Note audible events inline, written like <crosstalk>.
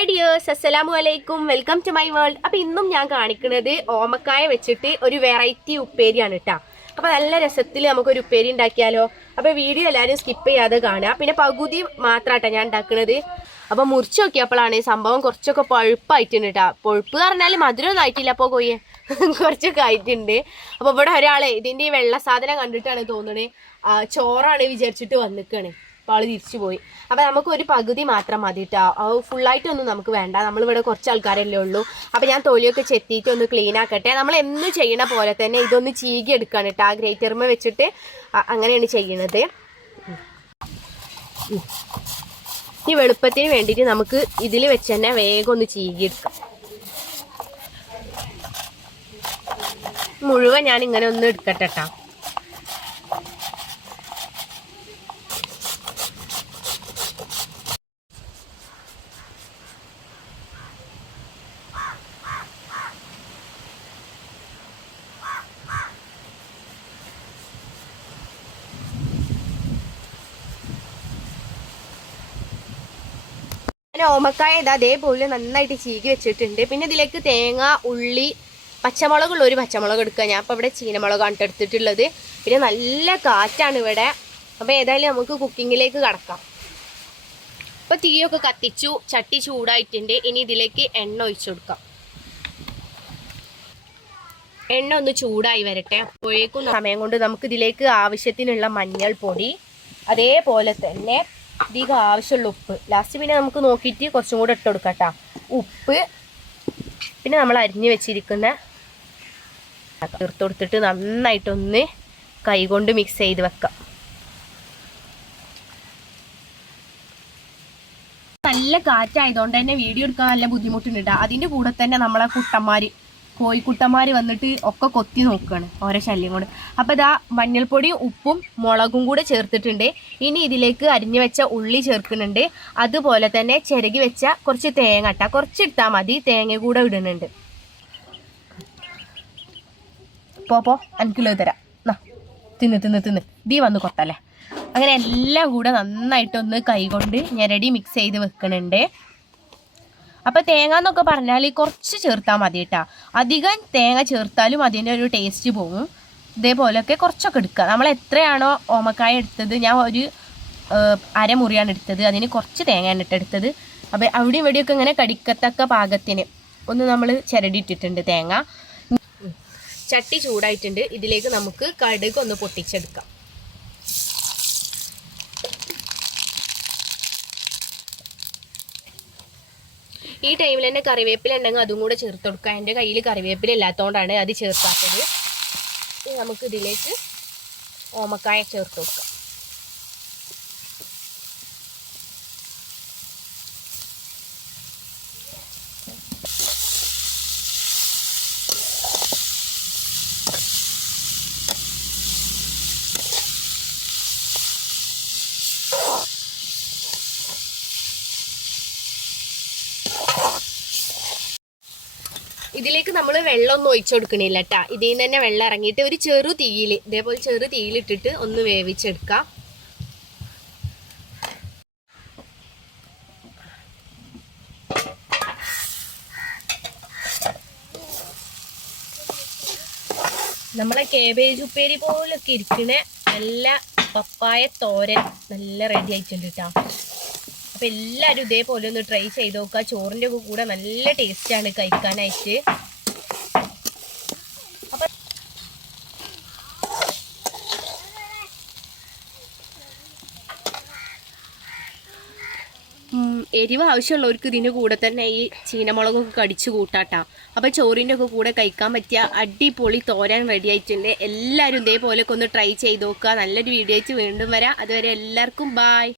Hi dears അസ്സലാമു അലൈക്കും welcome to my world അപ്പൊ ഇന്നും ഞാൻ കാണിക്കുന്നത് ഓമക്കായ വെച്ചിട്ട് ഒരു വെറൈറ്റി ഉപ്പേരിയാണ് കേട്ടോ അപ്പൊ നല്ല രസത്തിൽ നമുക്കൊരു ഉപ്പേരി ഉണ്ടാക്കിയാലോ? അപ്പൊ വീഡിയോ എല്ലാവരും സ്കിപ്പ് ചെയ്യാതെ കാണുക. പിന്നെ പകുതി മാത്രാട്ടാ ഞാൻ ഉണ്ടാക്കുന്നത് അപ്പൊ മുറിച്ച് നോക്കിയപ്പോഴാണ് സംഭവം കുറച്ചൊക്കെ പഴുപ്പായിട്ടുണ്ട് കേട്ടോ പഴുപ്പ് പറഞ്ഞാൽ മധുരമൊന്നും ആയിട്ടില്ല അപ്പോൾ കൊയ്യേ <laughs> കുറച്ചൊക്കെ ആയിട്ടുണ്ട്. അപ്പൊ ഇവിടെ ഒരാളെ ഇതിന്റെ ഈ വെള്ള സാധനം കണ്ടിട്ടാണ് തോന്നുന്നത് ചോറാണ് വിചാരിച്ചിട്ട് വന്നിക്കാണ്. അപ്പോൾ തിരിച്ചു പോയി. അപ്പോൾ നമുക്ക് ഒരു പകുതി മാത്രം മതി കേട്ടോ ഫുള്ളായിട്ടൊന്നും നമുക്ക് വേണ്ട. നമ്മളിവിടെ കുറച്ച് ആൾക്കാരല്ലേ ഉള്ളൂ. അപ്പോൾ ഞാൻ തൊലിയൊക്കെ ചെത്തിയിട്ട് ഒന്ന് ക്ലീൻ ആക്കട്ടെ. നമ്മൾ എന്ന് ചെയ്യണ പോലെ തന്നെ ഇതൊന്ന് ചീകി എടുക്കണം കേട്ടോ ആ ഗ്രേറ്റർമ വെച്ചിട്ട് അങ്ങനെയാണ് ചെയ്യണത്. ഈ വെളുപ്പത്തിന് വേണ്ടിയിട്ട് നമുക്ക് ഇതിൽ വെച്ച് തന്നെ വേഗം ഒന്ന് ചീകി എടുക്കാം. മുഴുവൻ ഞാൻ ഇങ്ങനെ ഒന്ന് എടുക്കട്ടെ കേട്ടോ ഞാൻ ഓമക്കായ ഇത് അതേപോലെ നന്നായിട്ട് ചീകി വെച്ചിട്ടുണ്ട്. പിന്നെ ഇതിലേക്ക് തേങ്ങ ഉള്ളി പച്ചമുളകുള്ള ഒരു പച്ചമുളക് എടുക്കുക. ഞാൻ ഇപ്പോൾ ഇവിടെ ചീനമുളകാണ് ട്ടോ എടുത്തിട്ടുള്ളത്. പിന്നെ നല്ല കാറ്റാണ് ഇവിടെ. അപ്പോൾ ഏതായാലും നമുക്ക് കുക്കിങ്ങിലേക്ക് കടക്കാം. അപ്പോൾ തീയൊക്കെ കത്തിച്ചു ചട്ടി ചൂടായിട്ടുണ്ട്. ഇനി ഇതിലേക്ക് എണ്ണ ഒഴിച്ചു കൊടുക്കാം. എണ്ണ ഒന്ന് ചൂടായി വരട്ടെ. അപ്പോഴേക്കും സമയം കൊണ്ട് നമുക്ക് ഇതിലേക്ക് ആവശ്യത്തിനുള്ള മഞ്ഞൾപ്പൊടി അതേപോലെ തന്നെ ഇതിക്ക് ആവശ്യമുള്ള ഉപ്പ്. ലാസ്റ്റ് പിന്നെ നമുക്ക് നോക്കിയിട്ട് കുറച്ചും കൂടെ ഇട്ട് കൊടുക്കാം കേട്ടോ ഉപ്പ് പിന്നെ നമ്മൾ അരിഞ്ഞ് വെച്ചിരിക്കുന്ന തീർത്തുകൊടുത്തിട്ട് കൊടുത്തിട്ട് നന്നായിട്ടൊന്ന് കൈകൊണ്ട് മിക്സ് ചെയ്ത് വെക്കാം. നല്ല കാറ്റായതുകൊണ്ട് തന്നെ വീഡിയോ എടുക്കാൻ നല്ല ബുദ്ധിമുട്ടുണ്ട് അതിന്റെ കൂടെ തന്നെ നമ്മളെ കുട്ടന്മാര് കോഴിക്കുട്ടന്മാര് വന്നിട്ട് ഒക്കെ കൊത്തി നോക്കുകയാണ് ഓരോ ശല്യം കൊണ്ട്. അപ്പോൾ ഇതാ മഞ്ഞൾപ്പൊടിയും ഉപ്പും മുളകും കൂടെ ചേർത്തിട്ടുണ്ട്. ഇനി ഇതിലേക്ക് അരിഞ്ഞു വെച്ച ഉള്ളി ചേർക്കുന്നുണ്ട്. അതുപോലെ തന്നെ ചിരകി വെച്ച കുറച്ച് തേങ്ങ കുറച്ച് ഇട്ടാൽ മതി. തേങ്ങ കൂടെ ഇടുന്നുണ്ട്. പോ പോ. എനിക്കുള്ളത് തരാം. നാ തിന്ന് തിന്ന് തിന്ന്. ദീ വന്ന് കൊത്തല്ലേ. അങ്ങനെ എല്ലാം കൂടെ നന്നായിട്ടൊന്ന് കൈകൊണ്ട് ഞെരടി മിക്സ് ചെയ്ത് വെക്കുന്നുണ്ട്. അപ്പം തേങ്ങ എന്നൊക്കെ പറഞ്ഞാൽ കുറച്ച് ചേർത്താൽ മതി കേട്ടോ അധികം തേങ്ങ ചേർത്താലും അതിന്റെ ഒരു ടേസ്റ്റ് പോകും ഇതേപോലെയൊക്കെ കുറച്ചൊക്കെ എടുക്കുക. നമ്മൾ എത്രയാണോ ഓമക്കായ എടുത്തത് ഞാൻ ഒരു അരമുറിയാണ് എടുത്തത്. അതിന് കുറച്ച് തേങ്ങയാണ് ഇട്ടെടുത്തത് അപ്പോൾ അവിടെയും ഇവിടെയൊക്കെ ഇങ്ങനെ കടിക്കത്തക്ക പാകത്തിന് ഒന്ന് നമ്മൾ ചിരടിയിട്ടിട്ടുണ്ട് തേങ്ങ. ചട്ടി ചൂടായിട്ടുണ്ട്. ഇതിലേക്ക് നമുക്ക് കടുക് ഒന്ന് പൊട്ടിച്ചെടുക്കാം. ഈ ടൈമിൽ തന്നെ കറിവേപ്പില ഉണ്ടെങ്കിൽ അതും കൂടെ ചേർത്ത് കൊടുക്കുക. എന്റെ കയ്യിൽ കറിവേപ്പില ഇല്ലാത്തതുകൊണ്ടാണ് അത് ചേർക്കാത്തത്. നമുക്ക് ഇതിലേക്ക് ഓമക്കായ ചേർത്ത് കൊടുക്കാം. ഇതിലേക്ക് നമ്മൾ വെള്ളമൊന്നും ഒഴിച്ചു കൊടുക്കണില്ല കേട്ടാ ഇതിൽ നിന്ന് തന്നെ വെള്ളം ഇറങ്ങിയിട്ട് ഒരു ചെറു തീയിൽ ഇതേപോലെ ചെറു തീയിലിട്ടിട്ട് ഒന്ന് വേവിച്ചെടുക്കാം. നമ്മളെ കേബേജ് ഉപ്പേരി പോലൊക്കെ ഇരിക്കണ നല്ല പപ്പായ തോരൻ നല്ല റെഡി ആയിട്ടുണ്ട് കേട്ടോ അപ്പൊ എല്ലാരും ഇതേപോലെ ഒന്ന് ട്രൈ ചെയ്ത് നോക്കുക. ചോറിന്റെ ഒക്കെ കൂടെ നല്ല ടേസ്റ്റ് ആണ് കഴിക്കാനായിട്ട്. എരിവ് ആവശ്യമുള്ളവർക്ക് ഇതിന്റെ കൂടെ തന്നെ ഈ ചീനമുളകൊക്കെ കടിച്ചു കൂട്ടാട്ടാ. അപ്പൊ ചോറിന്റെ ഒക്കെ കൂടെ കഴിക്കാൻ പറ്റിയ അടിപൊളി തോരാൻ റെഡി ആയിട്ടുണ്ട്. എല്ലാവരും ഇതേപോലെയൊക്കെ ഒന്ന് ട്രൈ ചെയ്ത് നോക്കുക. നല്ലൊരു വീഡിയോ ആയിട്ട് വീണ്ടും വരാം. അതുവരെ എല്ലാവർക്കും ബായ്